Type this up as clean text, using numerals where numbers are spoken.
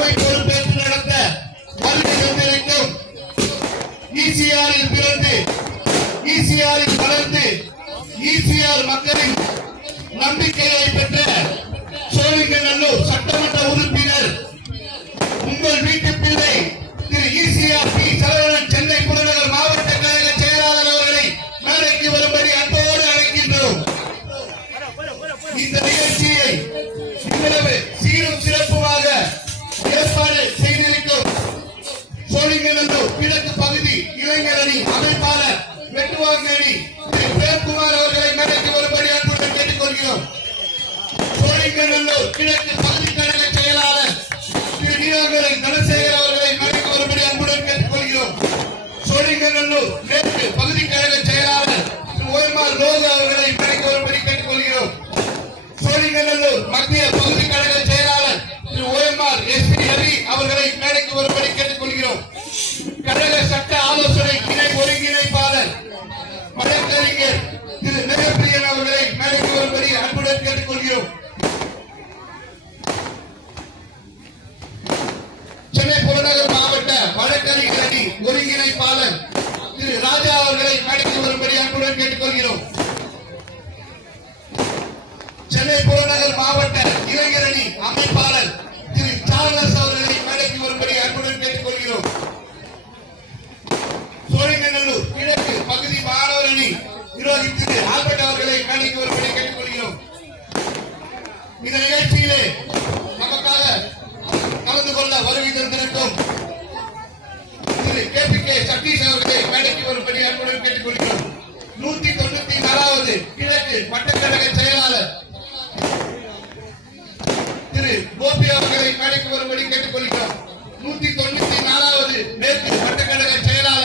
தலைமை பொறுப்பேற்று நடத்த வருகை தந்திருக்கும் ஈசிஆரில் பிறந்து ஈசிஆரில் வளர்ந்து ஈசிஆர் மக்களின் நம்பிக்கையை பெற்ற சோழிங்கநல்லூர் சட்டமன்ற உறுப்பினர் உங்கள் வீட்டு பிள்ளை திரு ஈசிஆர் பி சரவணன் சென்னை புறநகர் மாவட்ட கழக செயலாளர் அவர்களை மேடைக்கு வரும்படி அன்போடு அழைக்கின்றோம். இந்த நிகழ்ச்சியை இவ்வளவு சீரும் சிறப்புமாக ஏற்பாடு செய்திருக்கும் சோழிங்கநல்லூர் கிழக்கு பகுதி இளைஞரணி அமைப்பாளர் வெட்டுவாங்கி திரு பிரேம்குமார் அவர்களை மேடைக்கு வரும்படி அன்புடன் கேட்டுக்கொள்கிறோம். சோழிங்கநல்லூர் கிழக்கு பகுதி கழக செயலாளர் திரு நீராங்கரை தனசேகர் அவர்களை மேடைக்கு வரும்படி அன்புடன் கேட்டுக்கொள்கிறோம். சோழிங்கநல்லூர் மேற்கு பகுதி கழக செயலாளர் திரு ஓஎம்ஆர் ரோஜா அவர்களை மேடைக்கு வரும்படி கேட்டுக்கொள்கிறோம். சோழிங்கநல்லூர் மத்திய பகுதி கழக செயலாளர் திரு ஓஎம்ஆர் எஸ்பி ஹரி அவர்களை மேடைக்கு வரும்படி கேட்டுக்கொள்கிறோம். கழக சட்ட ஆலோசனை இணை ஒருங்கிணைப்பாளர் வழக்கறிஞர் திரு நெகப்பிரியன் அவர்களை மேடைக்கு வரும்படி அன்புடன் கேட்டுக்கொள்கிறோம். சென்னை புறநகர் மாவட்ட வழக்கறிஞர் அணி ஒருங்கிணைப்பாளர் திரு ராஜா அவர்களை மேடைக்கு வரும்படி அன்புடன் கேட்டுக்கொள்கிறோம். சென்னை புறநகர் மாவட்ட இளைஞரணி அமைப்பாளர் திரு சார்லஸ் அவர்களை மேடைக்கு வரும்படி அன்புடன் கேட்டுக்கொள்கிறோம். சோழிங்கநல்லூர் கிழக்கு பகுதி மாணவர் அணி நிர்வாகி திரு ஆல்பர்ட் அவர்களை மேடைக்கு வரும்படி கேட்டுக்கொள்கிறோம். இந்த நிகழ்ச்சியிலே நமக்காக கலந்து கொள்ள வருகை தந்திருக்கும் திரு கே சதீஷ் அவர்களை மேடைக்கு வரும்படி அன்புடன் கேட்டுக்கொள்கிறோம். 194வது கிழக்கு வட்டக்கழக செயலாளர் திரு கோபி அவர்களை மேடைக்கு வரும்படி கேட்டுக்கொள்கிறோம். 194வது